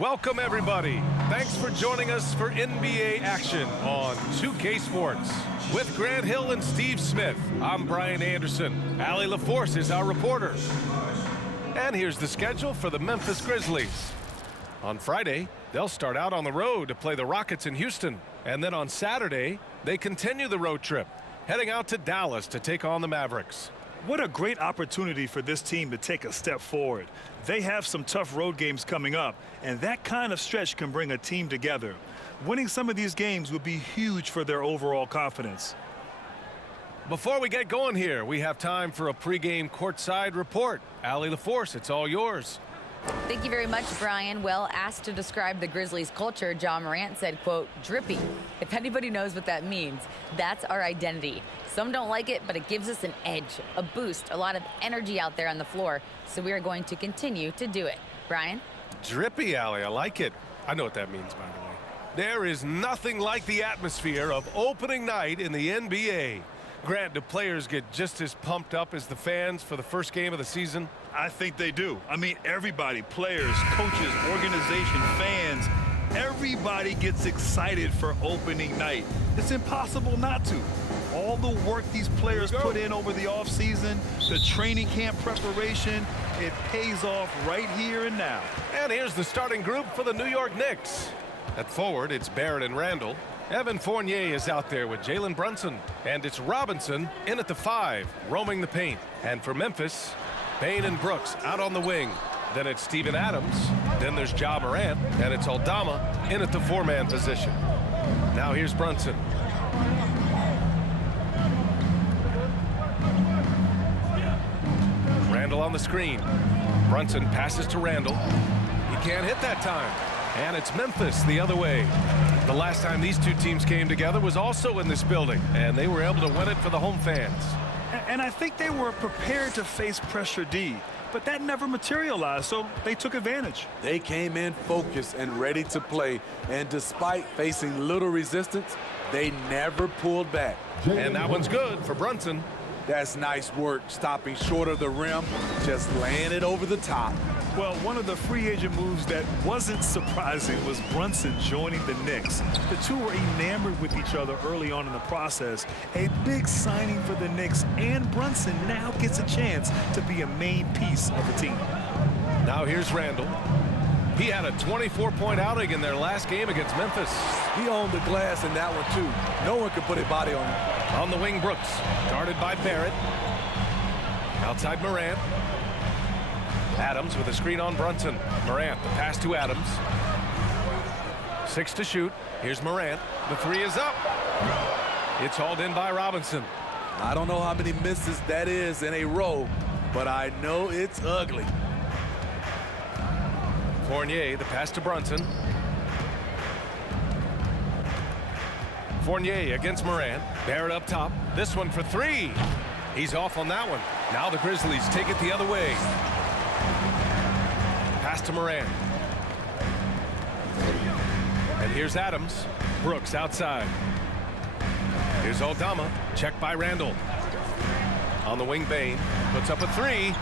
Welcome, everybody. Thanks for joining us for NBA action on 2K Sports. With Grant Hill and Steve Smith, I'm Brian Anderson. Allie LaForce is our reporter. And here's the schedule for the Memphis Grizzlies. On Friday, they'll start out on the road to play the Rockets in Houston. And then on Saturday, they continue the road trip, heading out to Dallas to take on the Mavericks. What a great opportunity for this team to take a step forward. They have some tough road games coming up, and that kind of stretch can bring a team together. Winning some of these games would be huge for their overall confidence. Before we get going here, we have time for a pregame courtside report. Allie LaForce, it's all yours. Thank you very much, Brian. Well, asked to describe the Grizzlies' culture, Ja Morant said, quote, drippy. If anybody knows what that means, that's our identity. Some don't like it, but it gives us an edge, a boost, a lot of energy out there on the floor. So we are going to continue to do it. Brian? Drippy, Allie. I like it. I know what that means, by the way. There is nothing like the atmosphere of opening night in the NBA. Grant, do players get just as pumped up as the fans for the first game of the season? I think they do. I mean, everybody, players, coaches, organization, fans, everybody gets excited for opening night. It's impossible not to. All the work these players put in over the offseason, the training camp preparation, it pays off right here and now. And here's the starting group for the New York Knicks. At forward, it's Barrett and Randall. Evan Fournier is out there with Jalen Brunson. And it's Robinson in at the 5, roaming the paint. And for Memphis, Payne and Brooks out on the wing. Then it's Steven Adams. Then there's Ja Morant. And it's Aldama in at the 4-man position. Now here's Brunson. Randall on the screen. Brunson passes to Randall. He can't hit that time. And it's Memphis the other way. The last time these two teams came together was also in this building, and they were able to win it for the home fans. And I think they were prepared to face pressure D, but that never materialized, so they took advantage. They came in focused and ready to play, and despite facing little resistance, they never pulled back. And that one's good for Brunson. That's nice work, stopping short of the rim, just laying it over the top. Well, one of the free agent moves that wasn't surprising was Brunson joining the Knicks. The two were enamored with each other early on in the process. A big signing for the Knicks, and Brunson now gets a chance to be a main piece of the team. Now here's Randall. He had a 24-point outing in their last game against Memphis. He owned the glass in that one, too. No one could put a body on him. On the wing, Brooks, guarded by Barrett. Outside Morant. Adams with a screen on Brunson. Morant, the pass to Adams. 6 to shoot. Here's Morant. The 3 is up. It's hauled in by Robinson. I don't know how many misses that is in a row, but I know it's ugly. Fournier, the pass to Brunson. Fournier against Morant. Barrett up top. This one for 3. He's off on that one. Now the Grizzlies take it the other way. Pass to Morant. And here's Adams. Brooks outside. Here's Aldama. Checked by Randall. On the wing, Bane puts up a 3.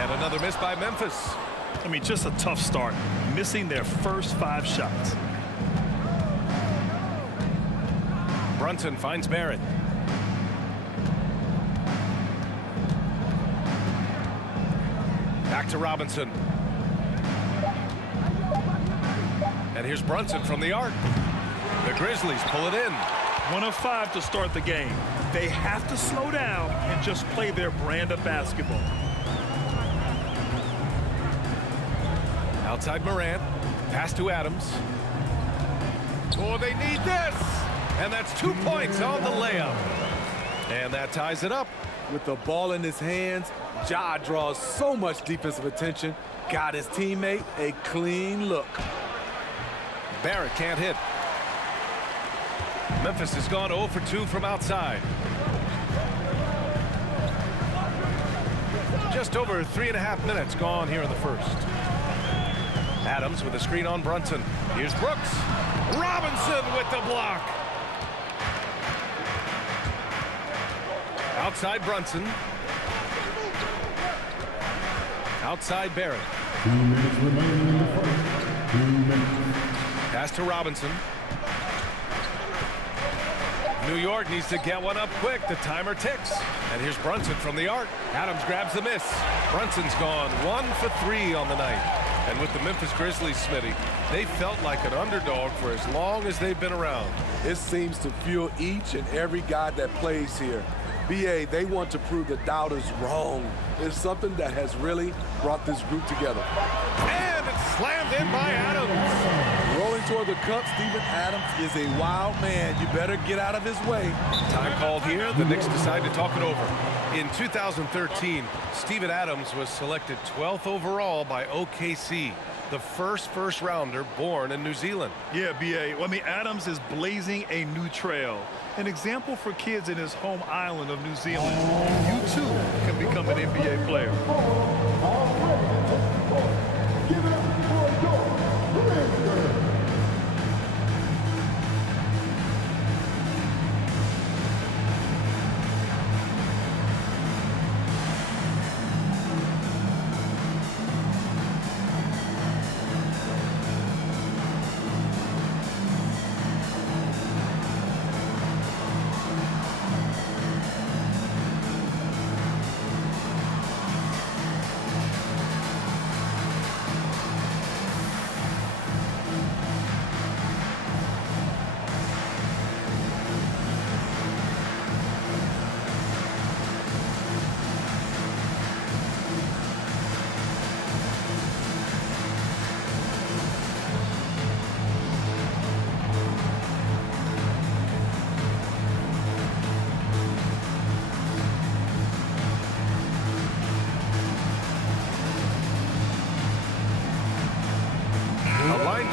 And another miss by Memphis. I mean, just a tough start, missing their first 5 shots. Brunson finds Barrett. Back to Robinson. And here's Brunson from the arc. The Grizzlies pull it in. 1 of 5 to start the game. They have to slow down and just play their brand of basketball. Outside Morant. Pass to Adams. Oh, they need this. And that's 2 points on the layup. And that ties it up. With the ball in his hands, Ja draws so much defensive attention. Got his teammate a clean look. Barrett can't hit. Memphis has gone 0 for 2 from outside. Just over 3.5 minutes gone here in the first. Adams with a screen on Brunson. Here's Brooks. Robinson with the block. Outside Brunson. Outside Barrett. 2 minutes remaining in the fight. 2 minutes. Pass to Robinson. New York needs to get one up quick. The timer ticks. And here's Brunson from the arc. Adams grabs the miss. Brunson's gone 1 for 3 on the night. And with the Memphis Grizzlies, Smitty, they felt like an underdog for as long as they've been around. It seems to fuel each and every guy that plays here. BA, they want to prove the doubters wrong. It's something that has really brought this group together. And it's slammed in by Adams. Rolling toward the cup, Steven Adams is a wild man. You better get out of his way. Time called here. The Knicks decide to talk it over. In 2013, Steven Adams was selected 12th overall by OKC, the first rounder born in New Zealand. Yeah, B.A. Well, I mean, Adams is blazing a new trail. An example for kids in his home island of New Zealand. You, too, can become an NBA player. Give it up for your Grizzlies.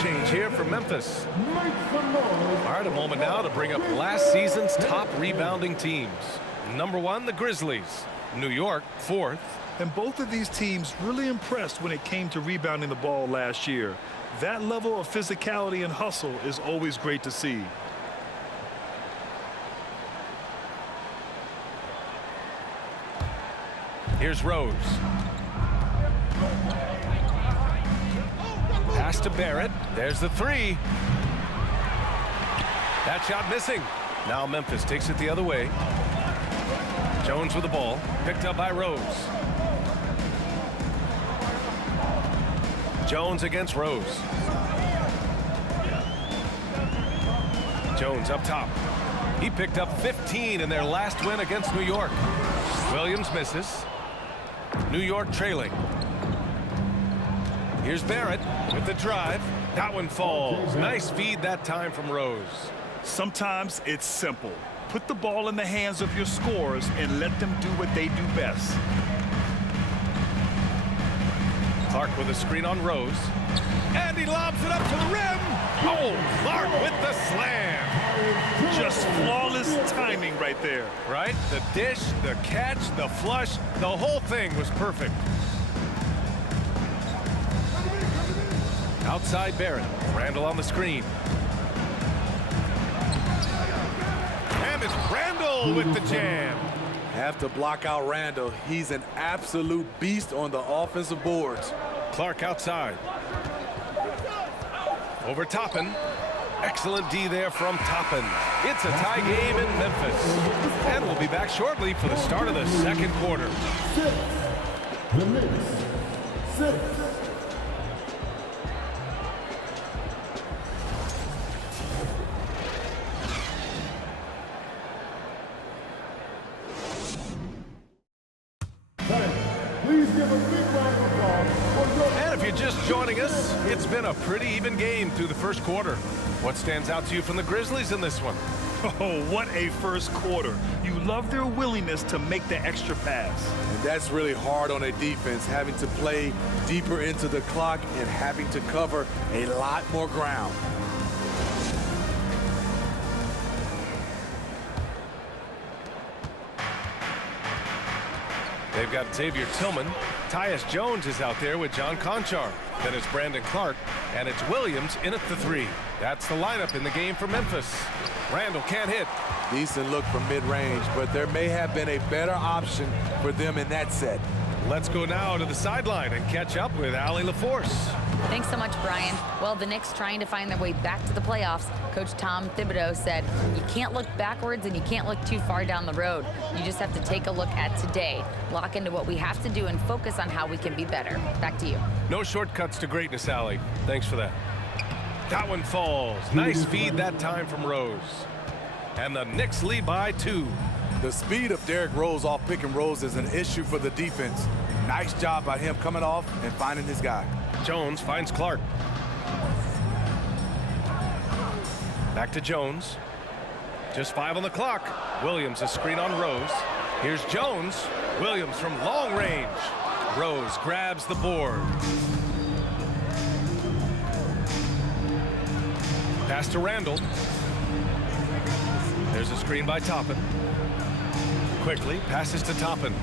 Change here for Memphis. All right, a moment now to bring up last season's top rebounding teams. Number 1, the Grizzlies. New York, 4th. And both of these teams really impressed when it came to rebounding the ball last year. That level of physicality and hustle is always great to see. Here's Rose. Pass to Barrett. There's the 3. That shot missing. Now Memphis takes it the other way. Jones with the ball. Picked up by Rose. Jones against Rose. Jones up top. He picked up 15 in their last win against New York. Williams misses. New York trailing. Here's Barrett with the drive. That one falls. Nice feed that time from Rose. Sometimes it's simple. Put the ball in the hands of your scorers and let them do what they do best. Clark with a screen on Rose. And he lobs it up to the rim. Oh, Clark with the slam. Just flawless timing right there. Right? The dish, the catch, the flush, the whole thing was perfect. Outside Barrett. Randall on the screen. And it's Randall with the jam. Have to block out Randall. He's an absolute beast on the offensive boards. Clark outside. Over Toppin. Excellent D there from Toppin. It's a tie game in Memphis. And we'll be back shortly for the start of the second quarter. 6. The Knicks. 6. Please give a big round of applause for your... And if you're just joining us, it's been a pretty even game through the first quarter. What stands out to you from the Grizzlies in this one? Oh, what a first quarter. You love their willingness to make the extra pass. And that's really hard on a defense, having to play deeper into the clock and having to cover a lot more ground. They've got Xavier Tillman. Tyus Jones is out there with John Conchar. Then it's Brandon Clark, and it's Williams in at the 3. That's the lineup in the game for Memphis. Randall can't hit. Decent look from mid-range, but there may have been a better option for them in that set. Let's go now to the sideline and catch up with Allie LaForce. Thanks so much, Brian. Well, the Knicks trying to find their way back to the playoffs. Coach Tom Thibodeau said, you can't look backwards and you can't look too far down the road. You just have to take a look at today, lock into what we have to do, and focus on how we can be better. Back to you. No shortcuts to greatness, Allie. Thanks for that. That one falls. Nice feed that time from Rose. And the Knicks lead by 2. The speed of Derrick Rose off pick and rolls is an issue for the defense. Nice job by him coming off and finding his guy. Jones finds Clark. Back to Jones. Just 5 on the clock. Williams a screen on Rose. Here's Jones. Williams from long range. Rose grabs the board. Pass to Randall. There's a screen by Toppin. Quickly passes to Toppin.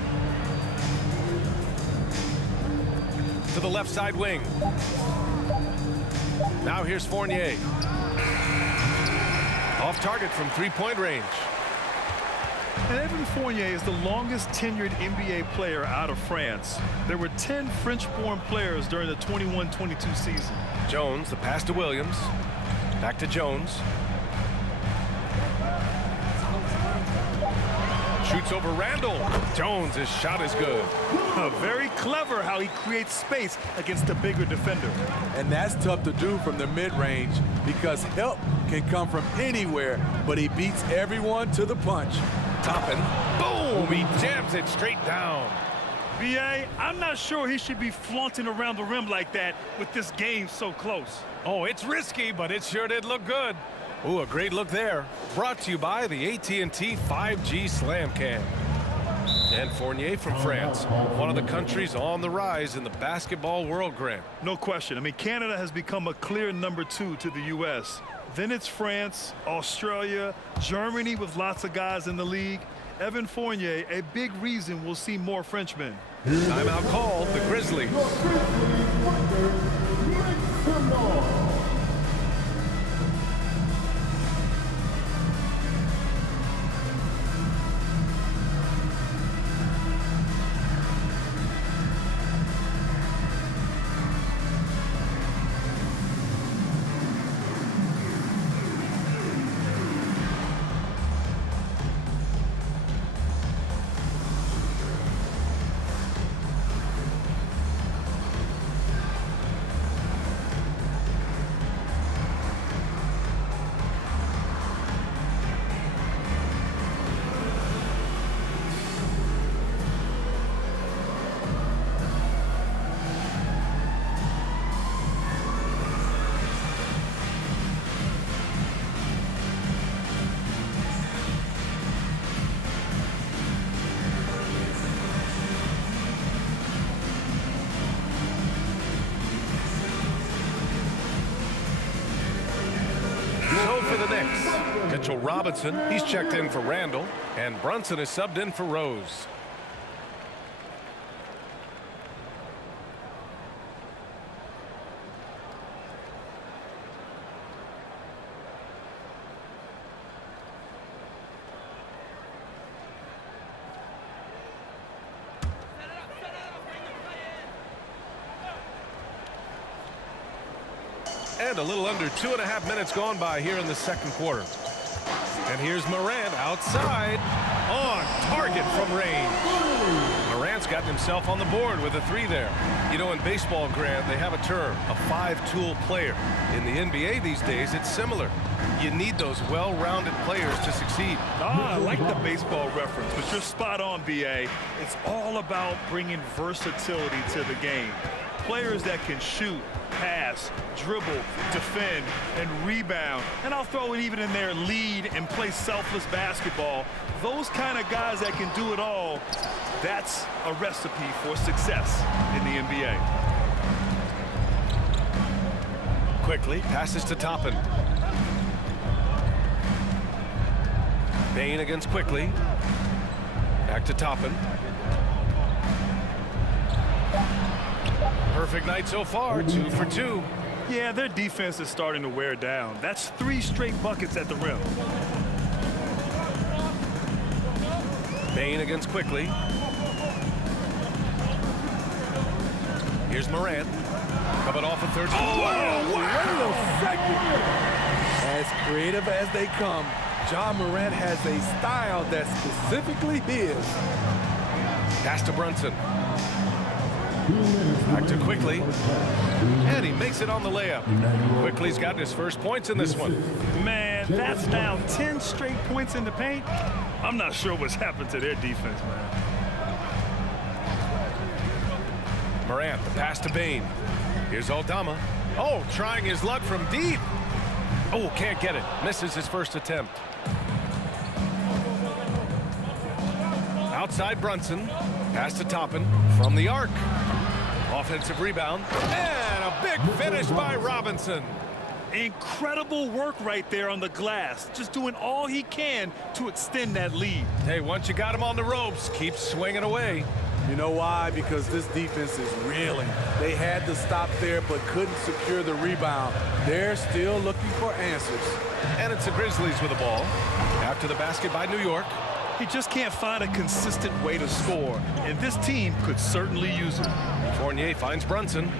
To the left side wing. Now here's Fournier. Off target from three-point range. And Evan Fournier is the longest tenured NBA player out of France. There were 10 French-born players during the 21-22 season. Jones, the pass to Williams. Back to Jones. Shoots over Randall. Jones, his shot is good. Very clever how he creates space against the bigger defender. And that's tough to do from the mid-range because help can come from anywhere, but he beats everyone to the punch. Toppin. Boom! He jams it straight down. B.A., I'm not sure he should be flaunting around the rim like that with this game so close. Oh, it's risky, but it sure did look good. Ooh, a great look there. Brought to you by the AT&T 5G Slam Cam. And Fournier from France, one of the countries on the rise in the basketball world, Grant. No question. I mean, Canada has become a clear number 2 to the U.S. Then it's France, Australia, Germany with lots of guys in the league. Evan Fournier, a big reason we'll see more Frenchmen. Timeout called, the Grizzlies. So for the Knicks, Mitchell Robinson, he's checked in for Randall, and Brunson is subbed in for Rose. And a little under 2.5 minutes gone by here in the second quarter. And here's Morant outside, on target from range. Morant's gotten himself on the board with a 3 there. You know, in baseball, Grant, they have a term, a 5-tool player. In the NBA these days, it's similar. You need those well-rounded players to succeed. I like the baseball reference, but you're spot on, B.A. It's all about bringing versatility to the game. Players that can shoot, pass, dribble, defend, and rebound. And I'll throw it even in there, lead and play selfless basketball. Those kind of guys that can do it all, that's a recipe for success in the NBA. Quickly, passes to Toppin. Bain against Quickly. Back to Toppin. Perfect night so far, 2 for 2. Yeah, their defense is starting to wear down. That's 3 straight buckets at the rim. Bain against Quickly. Here's Morant. Coming off a third. Wait a second. As creative as they come, Ja Morant has a style that's specifically his. Pass to Brunson. Back to Quickly. And he makes it on the layup. Quickly's gotten his first points in this one. Man, that's now 10 straight points in the paint. I'm not sure what's happened to their defense, man. Morant, the pass to Bane. Here's Aldama. Oh, trying his luck from deep. Oh, can't get it. Misses his first attempt. Outside Brunson. Pass to Toppin from the arc. Offensive rebound. And a big finish by Robinson. Incredible work right there on the glass. Just doing all he can to extend that lead. Hey, once you got him on the ropes, keep swinging away. You know why? Because this defense is reeling. They had to stop there but couldn't secure the rebound. They're still looking for answers. And it's the Grizzlies with the ball. After the basket by New York. He just can't find a consistent way to score, and this team could certainly use it. Fournier finds Brunson.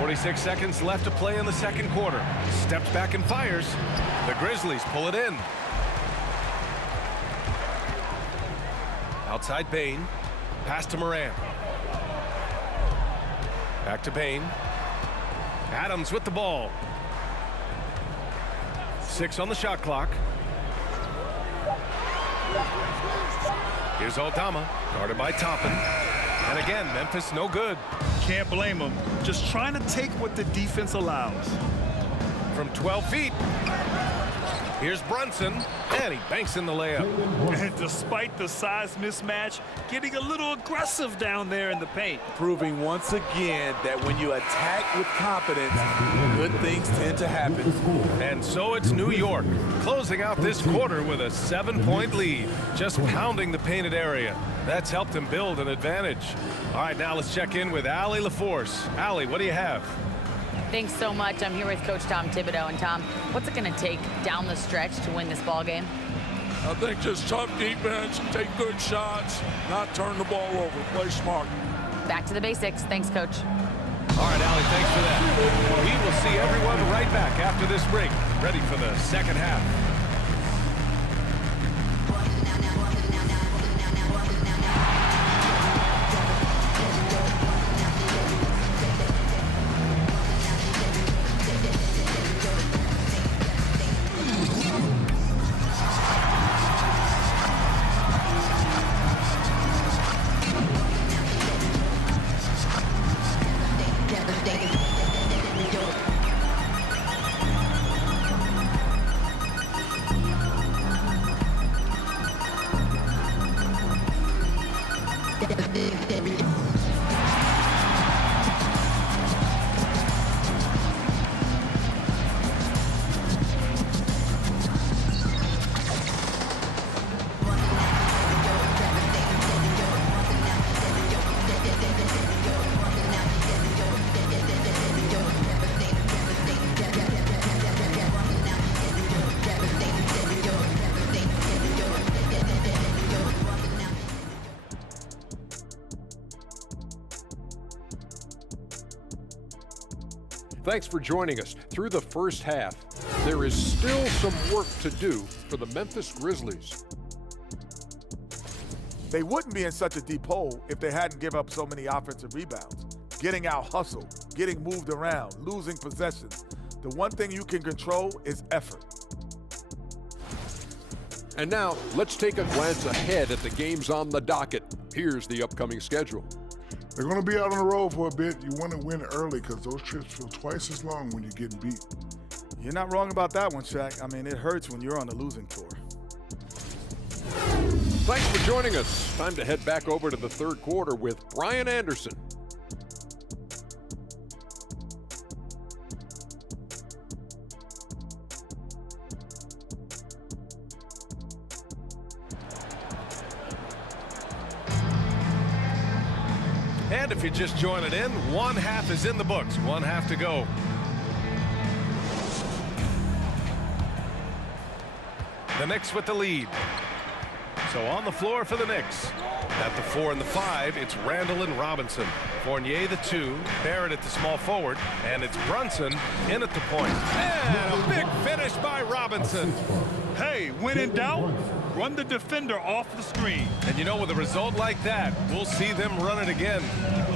46 seconds left to play in the second quarter. Steps back and fires. The Grizzlies pull it in. Outside Bane. Pass to Morant. Back to Bane. Adams with the ball. 6 on the shot clock. Here's Aldama, guarded by Toppin. And again, Memphis no good. Can't blame him. Just trying to take what the defense allows. From 12 feet. Here's Brunson, and he banks in the layup. And despite the size mismatch, getting a little aggressive down there in the paint. Proving once again that when you attack with confidence, good things tend to happen. And so it's New York, closing out this quarter with a 7-point lead, just pounding the painted area. That's helped him build an advantage. All right, now let's check in with Allie LaForce. Allie, what do you have? Thanks so much. I'm here with Coach Tom Thibodeau. And Tom, what's it going to take down the stretch to win this ball game? I think just tough defense, take good shots, not turn the ball over, play smart. Back to the basics. Thanks, Coach. All right, Allie, thanks for that. We will see everyone right back after this break, ready for the second half. Thanks for joining us through the first half. There is still some work to do for the Memphis Grizzlies. They wouldn't be in such a deep hole if they hadn't given up so many offensive rebounds. Getting out hustled, getting moved around, losing possessions. The one thing you can control is effort. And now, let's take a glance ahead at the games on the docket. Here's the upcoming schedule. They're going to be out on the road for a bit. You want to win early because those trips feel twice as long when you're getting beat. You're not wrong about that one, Shaq. I mean, it hurts when you're on the losing tour. Thanks for joining us. Time to head back over to the third quarter with Brian Anderson. And if you're just joining in, one half is in the books, one half to go. The Knicks with the lead. So on the floor for the Knicks. At the 4 and the 5, it's Randall and Robinson. Fournier the 2, Barrett at the small forward, and it's Brunson in at the point. And a big finish by Robinson. Hey, when in doubt, run the defender off the screen. And you know, with a result like that, we'll see them run it again.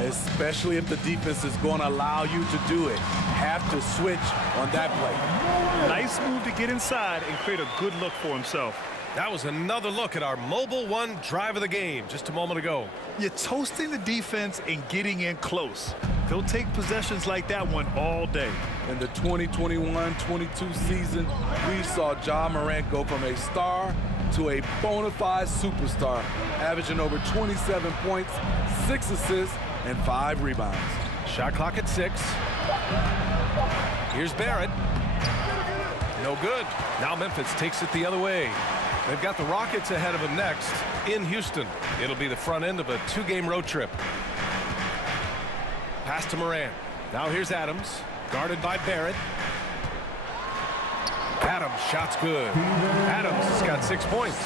Especially if the defense is going to allow you to do it. Have to switch on that play. Nice move to get inside and create a good look for himself. That was another look at our Mobile One drive of the game just a moment ago. You're toasting the defense and getting in close. They'll take possessions like that one all day. In the 2021-22 season, we saw Ja Morant go from a star to a bona fide superstar, averaging over 27 points, 6 assists, and 5 rebounds. Shot clock at 6. Here's Barrett. No good. Now Memphis takes it the other way. They've got the Rockets ahead of them next in Houston. It'll be the front end of a 2-game road trip. Pass to Morant. Now here's Adams, guarded by Barrett. Adams, shot's good. Adams has got 6 points.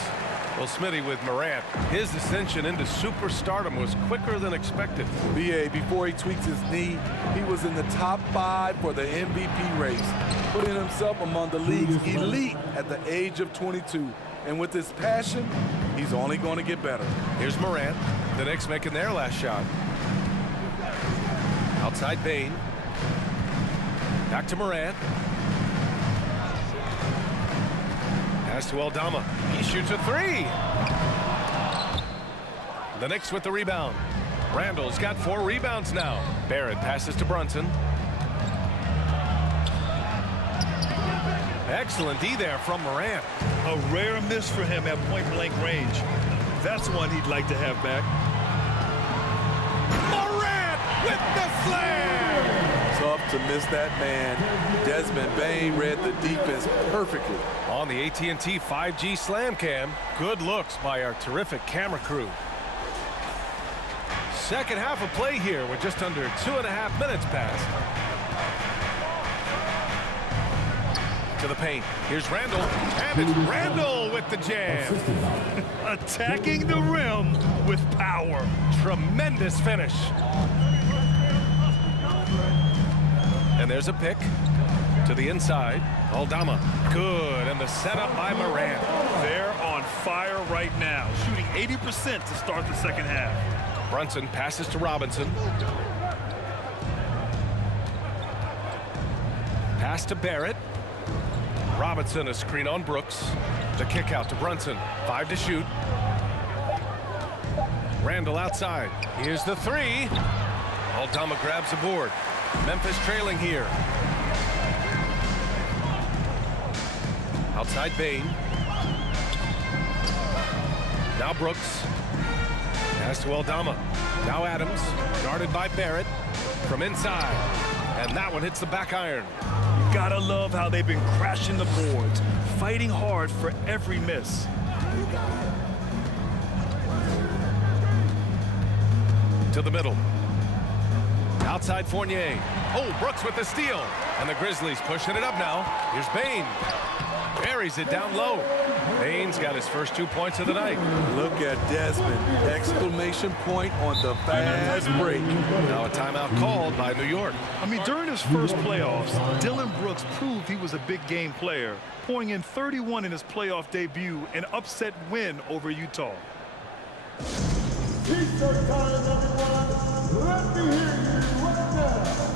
Well, Smitty with Morant, his ascension into superstardom was quicker than expected. BA, before he tweaks his knee, he was in the top 5 for the MVP race, putting himself among the league's elite at the age of 22. And with his passion, he's only going to get better. Here's Morant. The Knicks making their last shot. Outside Bain. Back to Morant. Pass to Aldama. He shoots a 3. The Knicks with the rebound. Randall's got 4 rebounds now. Barrett passes to Brunson. Excellent D there from Morant. A rare miss for him at point-blank range. That's one he'd like to have back. Morant with the slam! Tough to miss that man. Desmond Bain read the defense perfectly. On the AT&T 5G Slam Cam, good looks by our terrific camera crew. Second half of play here with just under 2.5 minutes passed. To the paint. Here's Randall. And it's Randall with the jam. Attacking the rim with power. Tremendous finish. And there's a pick to the inside. Aldama. Good. And the setup by Morant. They're on fire right now, shooting 80% to start the second half. Brunson passes to Robinson. Pass to Barrett. Robinson, a screen on Brooks. The kick out to Brunson. 5 to shoot. Randall outside. Here's the 3. Aldama grabs the board. Memphis trailing here. Outside Bain. Now Brooks. Pass to Aldama. Now Adams. Guarded by Barrett. From inside. And that one hits the back iron. Gotta love how they've been crashing the boards, fighting hard for every miss. To the middle. Outside Fournier. Oh, Brooks with the steal. And the Grizzlies pushing it up now. Here's Bain. Buries it down low. Bain's got his first 2 points of the night. Look at Desmond. Exclamation point on the fast break. Now a timeout called by New York. I mean, during his first playoffs, Dillon Brooks proved he was a big game player, pouring in 31 in his playoff debut, an upset win over Utah. T-shirt time, everyone. Let me hear you right now.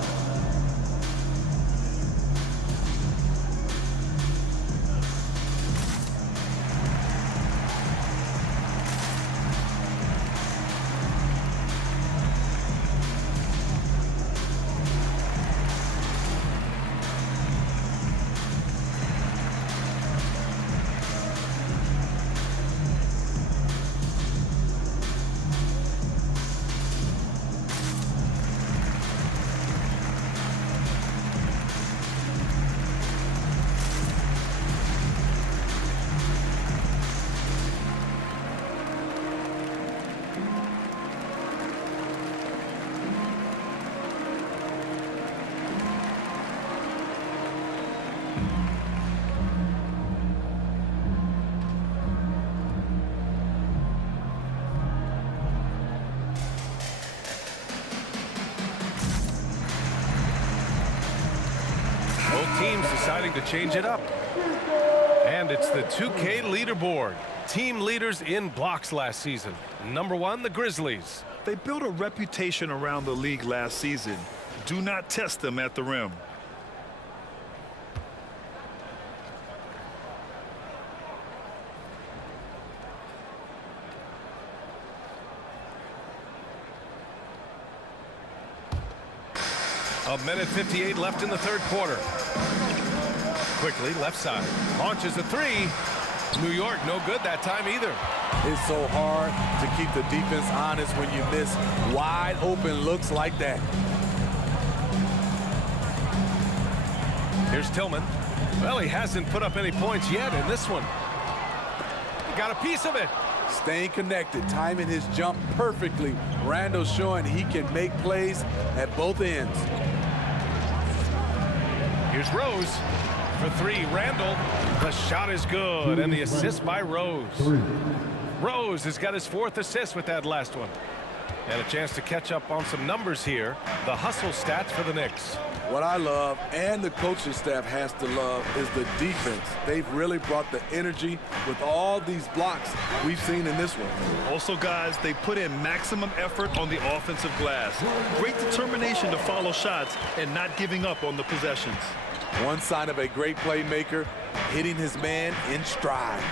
teams deciding to change it up. And it's the 2K leaderboard. Team leaders in blocks last season. Number 1, the Grizzlies. They built a reputation around the league last season. Do not test them at the rim. A minute 58 left in the third quarter. Quickly, left side. Launches a three. New York, no good that time either. It's so hard to keep the defense honest when you miss wide open looks like that. Here's Tillman. Well, he hasn't put up any points yet in this one. He got a piece of it. Staying connected, timing his jump perfectly. Randle's showing he can make plays at both ends. Here's Rose for three. Randle, the shot is good, and the assist by Rose. Rose has got his 4th assist with that last one. And a chance to catch up on some numbers here. The hustle stats for the Knicks. What I love, and the coaching staff has to love, is the defense. They've really brought the energy with all these blocks we've seen in this one. Also, guys, they put in maximum effort on the offensive glass. Great determination to follow shots and not giving up on the possessions. One sign of a great playmaker, hitting his man in stride.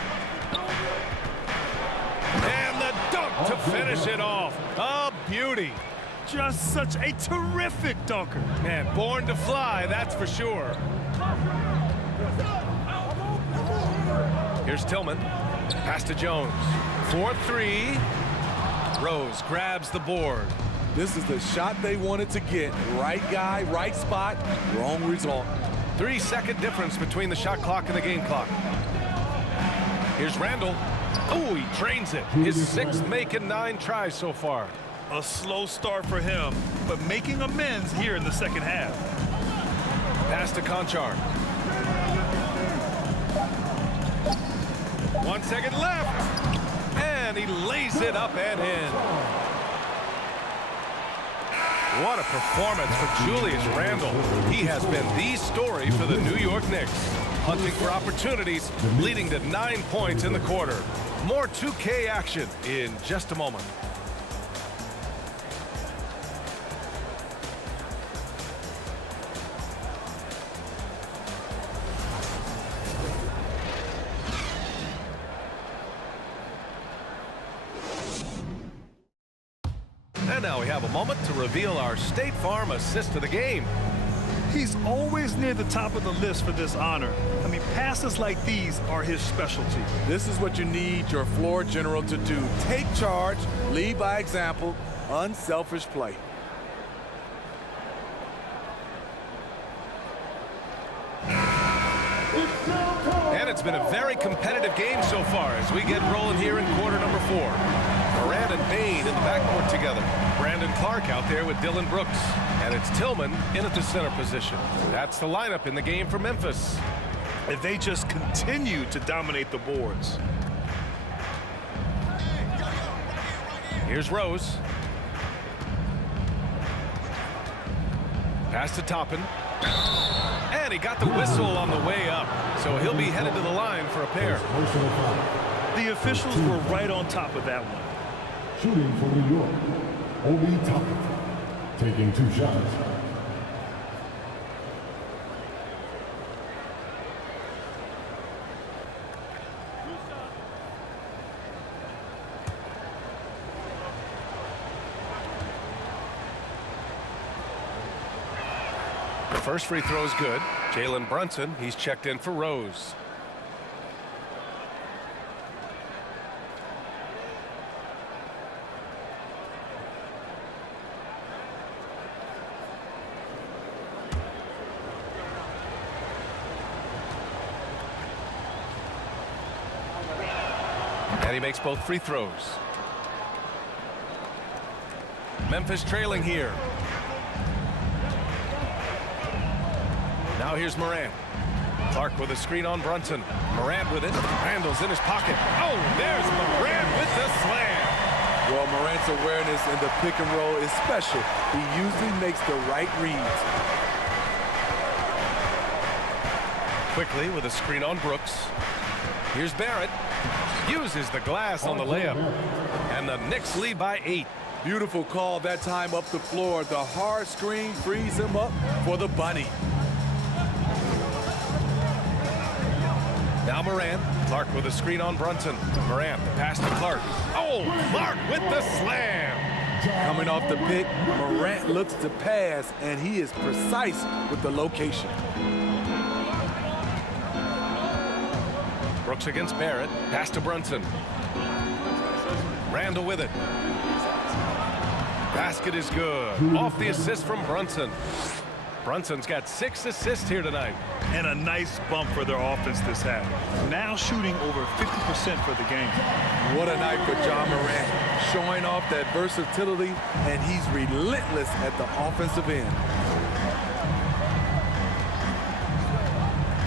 And the dunk to finish it off. A beauty. Just such a terrific dunker. Man, born to fly, that's for sure. Here's Tillman. Pass to Jones. 4-3. Rose grabs the board. This is the shot they wanted to get. Right guy, right spot, wrong result. 3-second difference between the shot clock and the game clock. Here's Randle. Oh, he drains it. His 6th make in 9 tries so far. A slow start for him, but making amends here in the second half. Pass to Conchar. 1 second left. And he lays it up and in. What a performance for Julius Randle. He has been the story for the New York Knicks. Hunting for opportunities, leading to 9 points in the quarter. More 2K action in just a moment. And now we have a moment to reveal our State Farm assist of the game. He's always near the top of the list for this honor. I mean, passes like these are his specialty. This is what you need your floor general to do. Take charge, lead by example, unselfish play. And it's been a very competitive game so far as we get rolling here in quarter number 4. Moran and Bain in the backcourt together. Brandon Clark out there with Dylan Brooks. And it's Tillman in at the center position. That's the lineup in the game for Memphis. And they just continue to dominate the boards. Here's Rose. Pass to Toppin. And he got the whistle on the way up. So he'll be headed to the line for a pair. The officials were right on top of that one. Shooting for New York, Obi Toppin, taking 2 shots. The first free throw is good. Jalen Brunson, he's checked in for Rose. And he makes both free throws. Memphis trailing here. Now here's Moran. Clark with a screen on Brunson. Moran with it. Randle's in his pocket. Oh, there's Moran with the slam. Well, Morant's awareness in the pick and roll is special. He usually makes the right reads. quickly with a screen on Brooks. Here's Barrett. Uses the glass on the layup. And the Knicks lead by 8. Beautiful call that time up the floor. The hard screen frees him up for the bunny. Now Morant. Clark with a screen on Brunson. Morant, the pass to Clark. Oh, Clark with the slam. Coming off the pick, Morant looks to pass, and he is precise with the location. Brooks against Barrett. Pass to Brunson. Randall with it. Basket is good. Off the assist from Brunson. Brunson's got 6 assists here tonight. And a nice bump for their offense this half. Now shooting over 50% for the game. What a night for Ja Morant, showing off that versatility, and he's relentless at the offensive end.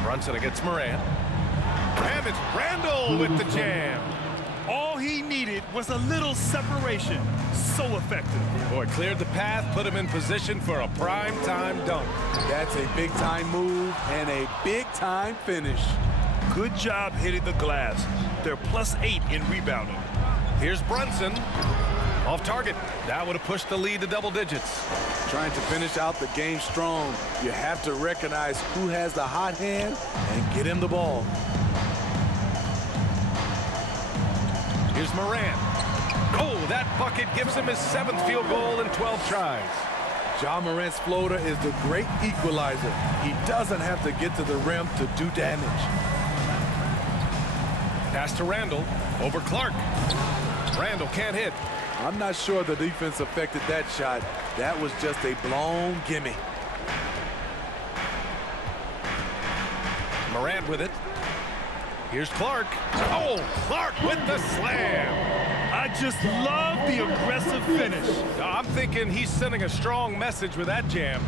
Brunson against Morant. And it's Randall with the jam. All he needed was a little separation. So effective. Boy, cleared the path, put him in position for a prime-time dunk. That's a big-time move and a big-time finish. Good job hitting the glass. They're +8 in rebounding. Here's Brunson. Off target. That would have pushed the lead to double digits. Trying to finish out the game strong, you have to recognize who has the hot hand and get him the ball. Here's Morant. Oh, that bucket gives him his 7th field goal in 12 tries. Ja Morant's floater is the great equalizer. He doesn't have to get to the rim to do damage. Pass to Randall. Over Clark. Randall can't hit. I'm not sure the defense affected that shot. That was just a blown gimme. Morant with it. Here's Clark. Oh, Clark with the slam. I just love the aggressive finish. I'm thinking he's sending a strong message with that jam.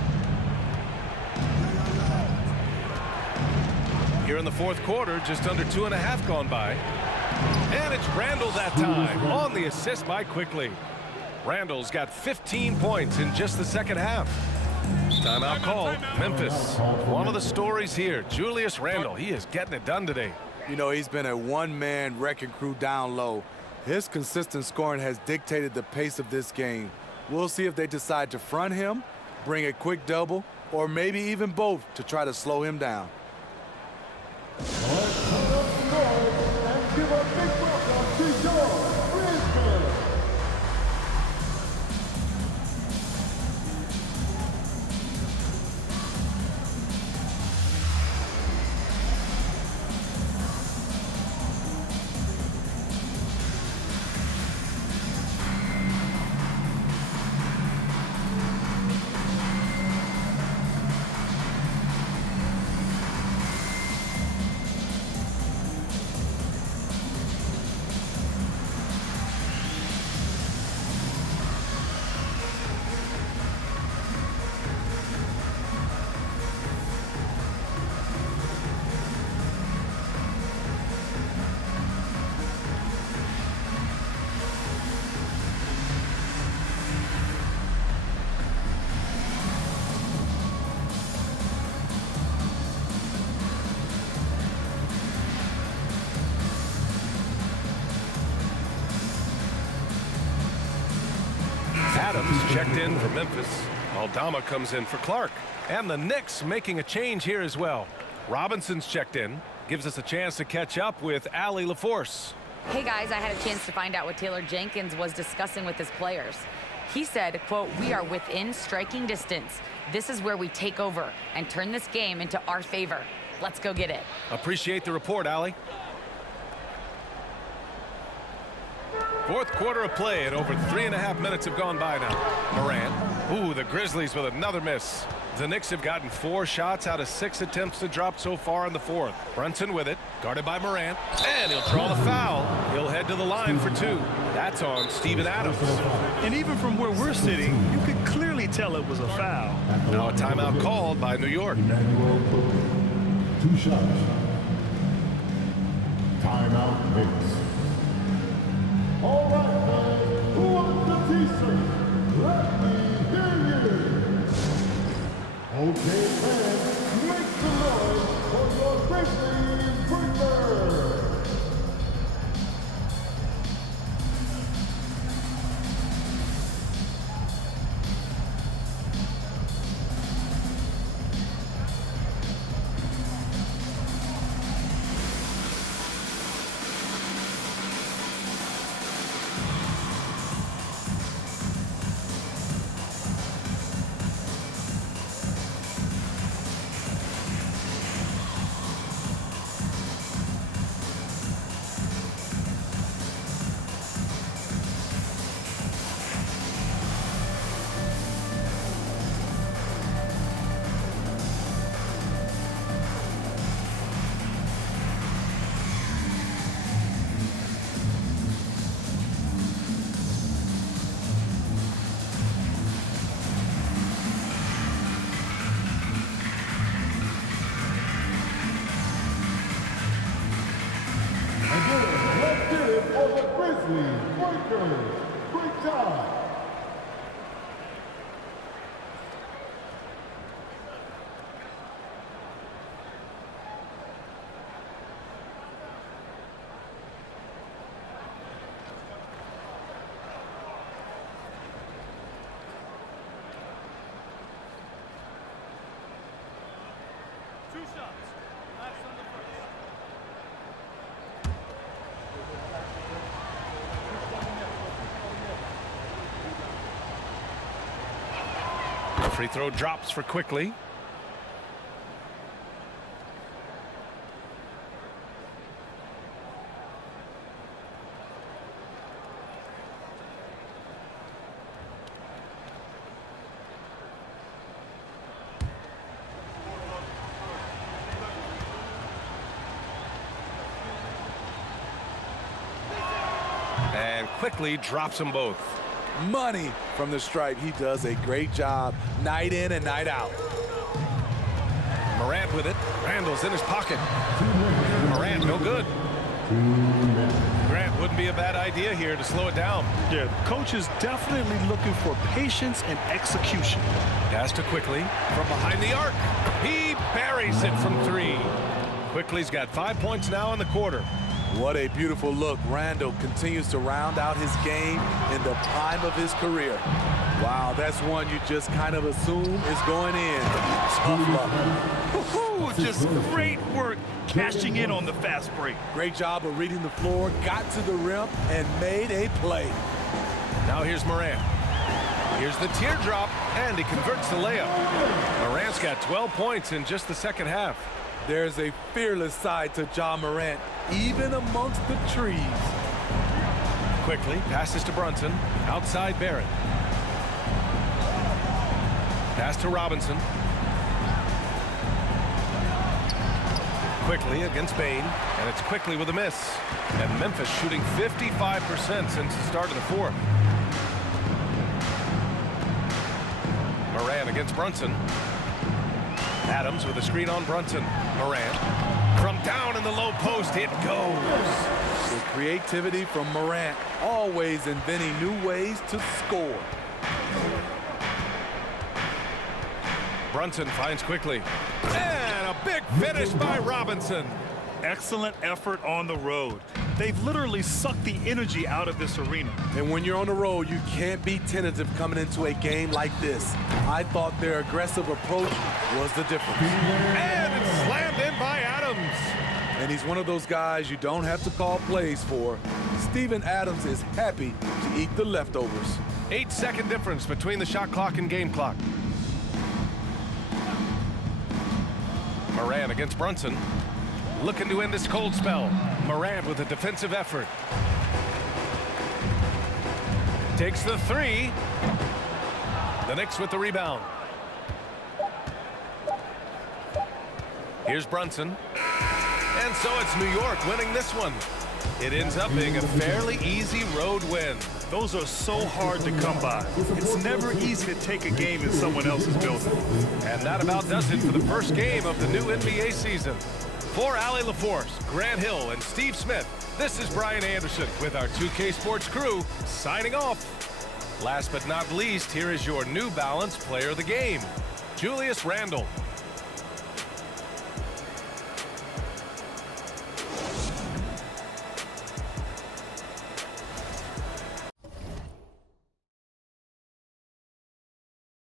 Here in the 4th quarter, just under 2.5 gone by. And it's Randall that time on the assist by Quickly. Randall's got 15 points in just the 2nd half. Timeout called. Memphis. One of the stories here, Julius Randall. He is getting it done today. You know, he's been a one-man wrecking crew down low. His consistent scoring has dictated the pace of this game. We'll see if they decide to front him, bring a quick double, or maybe even both to try to slow him down. And give a big welcome to your Grizzlies. Adams checked in for Memphis. Aldama comes in for Clark. And the Knicks making a change here as well. Robinson's checked in. Gives us a chance to catch up with Allie LaForce. Hey guys, I had a chance to find out what Taylor Jenkins was discussing with his players. He said, quote, "We are within striking distance. This is where we take over and turn this game into our favor. Let's go get it." Appreciate the report, Allie. 4th quarter of play, and over 3.5 minutes have gone by now. Morant. Ooh, the Grizzlies with another miss. The Knicks have gotten 4 shots out of 6 attempts to drop so far in the 4th. Brunson with it, guarded by Morant, and he'll draw the foul. He'll head to the line for 2. That's on Steven Adams. And even from where we're sitting, you could clearly tell it was a foul. Now a timeout called by New York. 2 shots. Timeout Knicks. All right, fans, who wants the T-shirt? Let me hear you. Okay, fans, make some noise for your Lakers. Great job. Free throw drops for Quickly. And Quickly drops them both. Money from the stripe. He does a great job night in and night out. Morant with it. Randall's in his pocket. Morant, no good. Grant, wouldn't be a bad idea here to slow it down. Yeah, coach is definitely looking for patience and execution. Pass to Quickly from behind the arc. He buries it from three. Quickly's got 5 points now in the quarter. What a beautiful look. Randall continues to round out his game in the prime of his career. Wow, that's one you just kind of assume is going in. Tough luck. Just great work cashing in on the fast break. Great job of reading the floor, got to the rim, and made a play. Now here's Morant. Here's the teardrop, and he converts the layup. Morant's got 12 points in just the second half. There's a fearless side to Ja Morant, even amongst the trees. Quickly passes to Brunson, outside Barrett. Pass to Robinson. Quickly against Bain, and it's Quickly with a miss. And Memphis shooting 55% since the start of the fourth. Morant against Brunson. Adams with a screen on Brunson. Morant from down in the low post, it goes. With creativity from Morant, always inventing new ways to score. Brunson finds Quickly. And a big finish by Robinson. Excellent effort on the road. They've literally sucked the energy out of this arena. And when you're on the road, you can't be tentative coming into a game like this. I thought their aggressive approach was the difference. And it's slammed in by Adams. And he's one of those guys you don't have to call plays for. Steven Adams is happy to eat the leftovers. 8-second difference between the shot clock and game clock. Morant against Brunson. Looking to end this cold spell. Morant with a defensive effort. Takes the three. The Knicks with the rebound. Here's Brunson. And so it's New York winning this one. It ends up being a fairly easy road win. Those are so hard to come by. It's never easy to take a game in someone else's building. And that about does it for the first game of the new NBA season. For Allie LaForce, Grant Hill, and Steve Smith, this is Brian Anderson with our 2K Sports crew signing off. Last but not least, here is your New Balance player of the game, Julius Randle.